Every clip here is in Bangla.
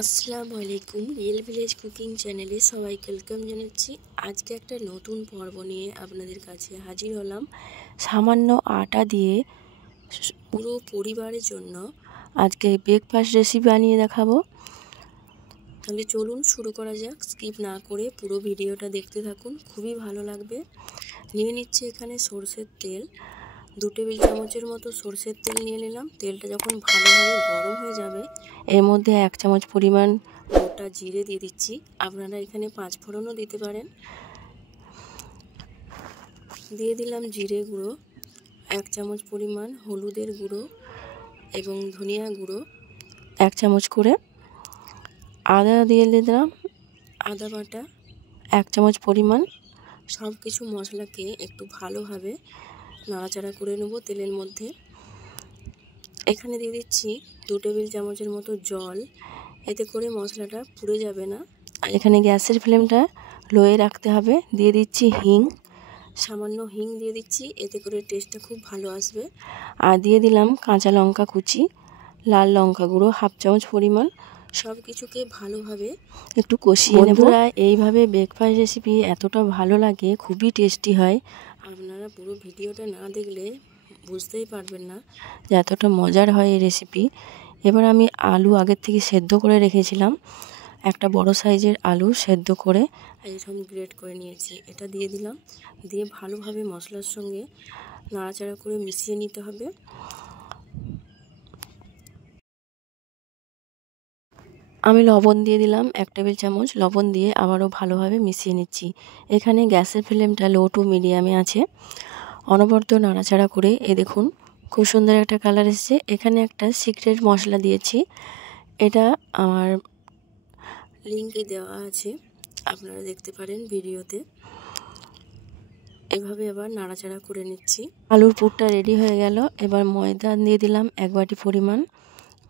আসসালামু আলাইকুম। রিয়েল ভিলেজ কুকিং চ্যানেলে সবাইকে ওয়েলকাম জানাচ্ছি। আজকে একটা নতুন পর্ব নিয়ে আপনাদের কাছে হাজির হলাম। সামান্য আটা দিয়ে পুরো পরিবারের জন্য আজকে ব্রেকফাস্ট রেসিপি বানিয়ে দেখাবো। তাহলে চলুন শুরু করা যাক। স্কিপ না করে পুরো ভিডিওটা দেখতে থাকুন, খুবই ভালো লাগবে। নিয়ে নিচ্ছি এখানে সরষের তেল, 2 টেবিল চামচের মতো সরষের তেল নিয়ে নিলাম। তেলটা যখন ভালোভাবে গরম হয়ে যাবে এর মধ্যে 1 চামচ পরিমাণ গোটা জিরে দিয়ে দিচ্ছি। আপনারা এখানে 5 ফোড়নও দিতে পারেন। দিয়ে দিলাম জিরে গুঁড়ো, 1 চামচ পরিমাণ হলুদের গুঁড়ো এবং ধনিয়া গুঁড়ো 1 চামচ করে। আদা দিয়ে দিলাম, আদা বাটা 1 চামচ পরিমাণ। সব কিছু মশলাকে একটু ভালোভাবে নাড়াচাড়া করে নেব তেলের মধ্যে। এখানে দিয়ে দিচ্ছি 2 টেবিল চামচের মতো জল, এতে করে মশলাটা পুড়ে যাবে না। আর এখানে গ্যাসের ফ্লেমটা লোয়ে রাখতে হবে। দিয়ে দিচ্ছি হিং, সামান্য হিং দিয়ে দিচ্ছি, এতে করে টেস্টটা খুব ভালো আসবে। আর দিয়ে দিলাম কাঁচা লঙ্কা কুচি, লাল লঙ্কা গুঁড়ো 1/2 চামচ পরিমাণ। সব কিছুকে ভালোভাবে একটু কষিয়ে নেব। এইভাবে ব্রেকফাস্ট রেসিপি এতটা ভালো লাগে, খুবই টেস্টি হয়। আপনারা পুরো ভিডিওটা না দেখলে বুঝতেই পারবেন না যে এতটা মজার হয় এই রেসিপি। এবার আমি আলু আগের থেকে সেদ্ধ করে রেখেছিলাম, একটা বড় সাইজের আলু সেদ্ধ করে এরকম গ্রেট করে নিয়েছি, এটা দিয়ে দিলাম। দিয়ে ভালোভাবে মশলার সঙ্গে নাড়াচাড়া করে মিশিয়ে নিতে হবে। আমি লবণ দিয়ে দিলাম 1 টেবিল চামচ। লবণ দিয়ে আবারও ভালোভাবে মিশিয়ে নিচ্ছি। এখানে গ্যাসের ফ্লেমটা লো টু মিডিয়ামে আছে। অনবরত নাড়াচাড়া করে দেখুন খুব সুন্দর একটা কালার এসেছে। এখানে একটা সিক্রেট মশলা দিয়েছি, এটা আমার লিঙ্কে দেওয়া আছে, আপনারা দেখতে পারেন ভিডিওতে। এভাবে আবার নাড়াচাড়া করে নিচ্ছি। আলুর পুরটা রেডি হয়ে গেল। এবার ময়দা দিয়ে দিলাম 1 বাটি পরিমাণ।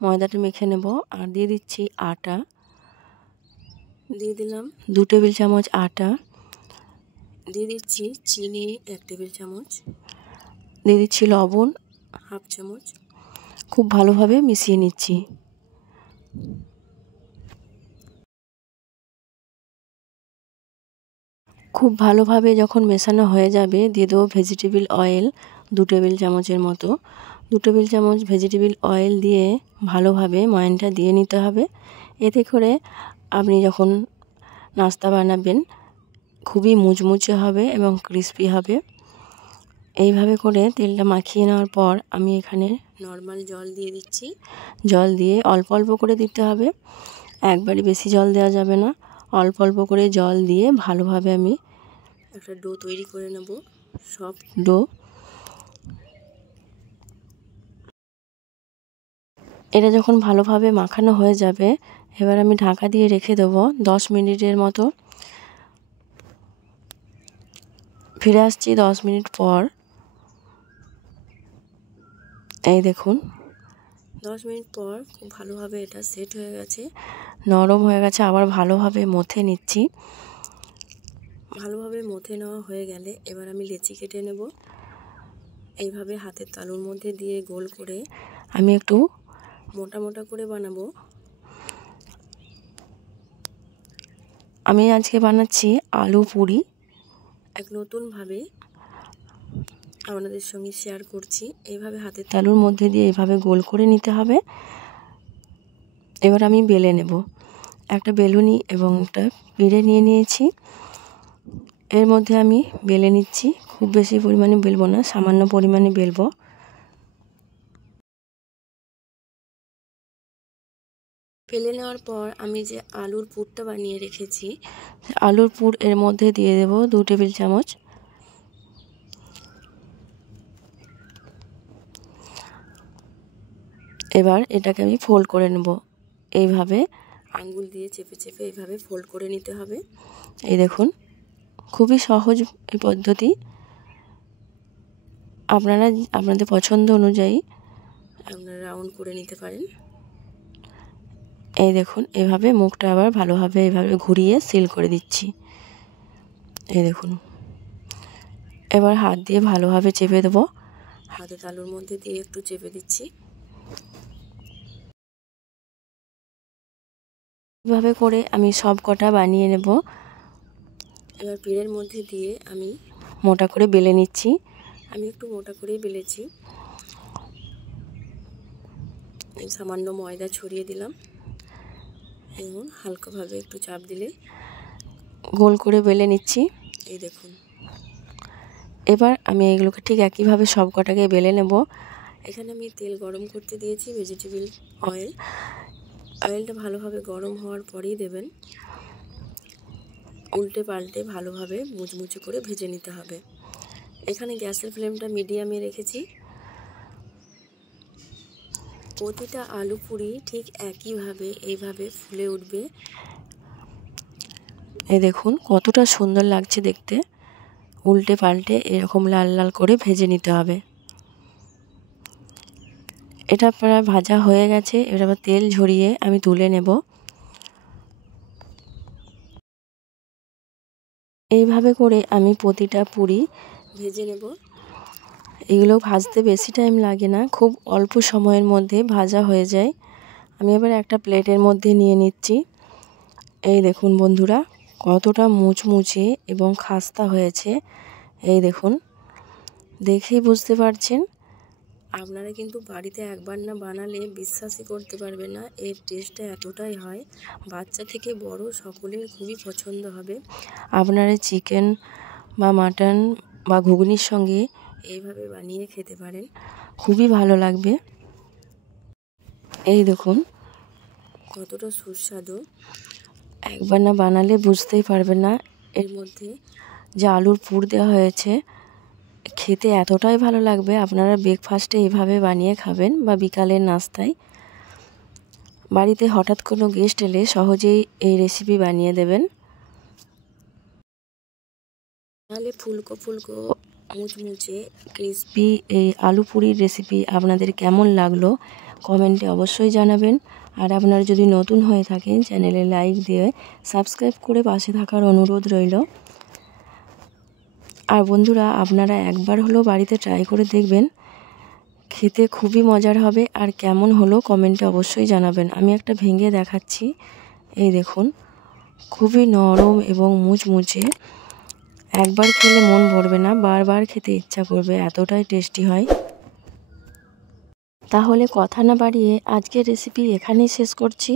ময়দাটা মেখে নেব। আর দিয়ে দিচ্ছি আটা, দিয়ে দিলাম 2 টেবিল চামচ আটা। দিয়ে দিচ্ছি চিনি 1 টেবিল চামচ। দিয়ে দিচ্ছি লবণ 1/2 চামচ। খুব ভালোভাবে মিশিয়ে নিচ্ছি। খুব ভালোভাবে যখন মেশানো হয়ে যাবে দিয়ে দেবো ভেজিটেবল অয়েল 2 টেবিল চামচের মতো। 2 টেবিল চামচ ভেজিটেবল অয়েল দিয়ে ভালোভাবে ময়ানটা দিয়ে নিতে হবে। এতে করে আপনি যখন নাস্তা বানাবেন খুবই মুচমুচে হবে এবং ক্রিস্পি হবে। এইভাবে করে তেলটা মাখিয়ে নেওয়ার পর আমি এখানে নর্মাল জল দিয়ে দিচ্ছি। জল দিয়ে অল্প অল্প করে দিতে হবে, একবারে বেশি জল দেওয়া যাবে না। অল্প অল্প করে জল দিয়ে ভালোভাবে আমি একটা ডো তৈরি করে নেব, সফট ডো। এটা যখন ভালোভাবে মাখানো হয়ে যাবে এবার আমি ঢাকা দিয়ে রেখে দেবো 10 মিনিটের মতো। ফিরে আসছি 10 মিনিট পর। এই দেখুন 10 মিনিট পর খুব ভালোভাবে এটা সেট হয়ে গেছে, নরম হয়ে গেছে। আবার ভালোভাবে মথে নিচ্ছি। ভালোভাবে মথে নেওয়া হয়ে গেলে এবার আমি লেচি কেটে নেব। এইভাবে হাতের তালুর মধ্যে দিয়ে গোল করে আমি একটু মোটা মোটা করে বানাবো। আমি আজকে বানাচ্ছি আলু পুরি, এক নতুনভাবে আপনাদের সঙ্গে শেয়ার করছি। এইভাবে হাতের তালুর মধ্যে দিয়ে এইভাবে গোল করে নিতে হবে। এবার আমি বেলে নেব। একটা বেলুনি এবং একটা পিঁড়ে নিয়ে নিয়েছি, এর মধ্যে আমি বেলে নিচ্ছি। খুব বেশি পরিমাণে বেলবো না, সামান্য পরিমাণে বেলবো। বেলে নেওয়ার পর আমি যে আলুর পুরটা বানিয়ে রেখেছি আলুর পুর এর মধ্যে দিয়ে দেব 2 টেবিল চামচ। এবার এটাকে আমি ফোল্ড করে নেব। এইভাবে আঙ্গুল দিয়ে চেপে চেপে এইভাবে ফোল্ড করে নিতে হবে। এই দেখুন খুবই সহজ এই পদ্ধতি। আপনারা আপনাদের পছন্দ অনুযায়ী আপনারা রাউন্ড করে নিতে পারেন। এই দেখুন এভাবে মুখটা আবার ভালোভাবে এইভাবে ঘুরিয়ে সিল করে দিচ্ছি। এই দেখুন এবার হাত দিয়ে ভালোভাবে চেপে দেবো। হাতে তালুর মধ্যে দিয়ে একটু চেপে দিচ্ছি। এভাবে করে আমি সব কটা বানিয়ে নেব। এবার পিঁড়ের মধ্যে দিয়ে আমি মোটা করে বেলে নিচ্ছি। আমি একটু মোটা করেই বেলেছি। সামান্য ময়দা ছড়িয়ে দিলাম এবং হালকাভাবে একটু চাপ দিলে গোল করে বেলে নিচ্ছি। এই দেখুন, এবার আমি এগুলোকে ঠিক একইভাবে সব কটাকে বেলে নেব। এখানে আমি তেল গরম করতে দিয়েছি, ভেজিটেবল অয়েল। অয়েলটা ভালোভাবে গরম হওয়ার পরেই দেবেন। উল্টে পাল্টে ভালোভাবে মুচমুচে করে ভেজে নিতে হবে। এখানে গ্যাসের ফ্লেমটা মিডিয়ামে রেখেছি। প্রতিটা আলু পুরি ঠিক একইভাবে এইভাবে ফুলে উঠবে। এই দেখুন কতটা সুন্দর লাগছে দেখতে। উল্টে পাল্টে এরকম লাল লাল করে ভেজে নিতে হবে। এটা প্রায় ভাজা হয়ে গেছে। এবার আবার তেল ঝরিয়ে আমি তুলে নেব। এইভাবে করে আমি প্রতিটা পুরি ভেজে নেব। এগুলো ভাজতে বেশি টাইম লাগে না, খুব অল্প সময়ের মধ্যে ভাজা হয়ে যায়। আমি এবার একটা প্লেটের মধ্যে নিয়ে নিচ্ছি। এই দেখুন বন্ধুরা, কতটা মুচমুচে এবং খাস্তা হয়েছে। এই দেখুন, দেখেই বুঝতে পারছেন। আপনারা কিন্তু বাড়িতে একবার না বানালে বিশ্বাসই করতে পারবে না, এর টেস্টটা এতটাই হয়। বাচ্চা থেকে বড় সকলের খুবই পছন্দ হবে। আপনারা চিকেন বা মাটন বা ঘুগনির সঙ্গে এইভাবে বানিয়ে খেতে পারেন, খুবই ভালো লাগবে। এই দেখুন কতটা সুস্বাদু, একবার না বানালে বুঝতেই পারবেন না। এর মধ্যে যে আলুর পুর দেওয়া হয়েছে, খেতে এতটাই ভালো লাগবে। আপনারা ব্রেকফাস্টে এইভাবে বানিয়ে খাবেন বা বিকালের নাস্তায়। বাড়িতে হঠাৎ কোনো গেস্ট এলে সহজেই এই রেসিপি বানিয়ে দেবেন। তাহলে ফুলকো ফুলকো মুচমুচে ক্রিসপি এই আলু পুরির রেসিপি আপনাদের কেমন লাগলো কমেন্টে অবশ্যই জানাবেন। আর আপনারা যদি নতুন হয়ে থাকেন চ্যানেলে লাইক দিয়ে সাবস্ক্রাইব করে পাশে থাকার অনুরোধ রইল। আর বন্ধুরা, আপনারা একবার হলেও বাড়িতে ট্রাই করে দেখবেন, খেতে খুবই মজার হবে। আর কেমন হলো কমেন্টে অবশ্যই জানাবেন। আমি একটা ভেঙে দেখাচ্ছি। এই দেখুন, খুবই নরম এবং মুচমুচে। একবার খেলে মন ভরবে না, বারবার খেতে ইচ্ছা করবে, এতটাই টেস্টি হয়। তাহলে কথা না বাড়িয়ে আজকের রেসিপি এখানেই শেষ করছি।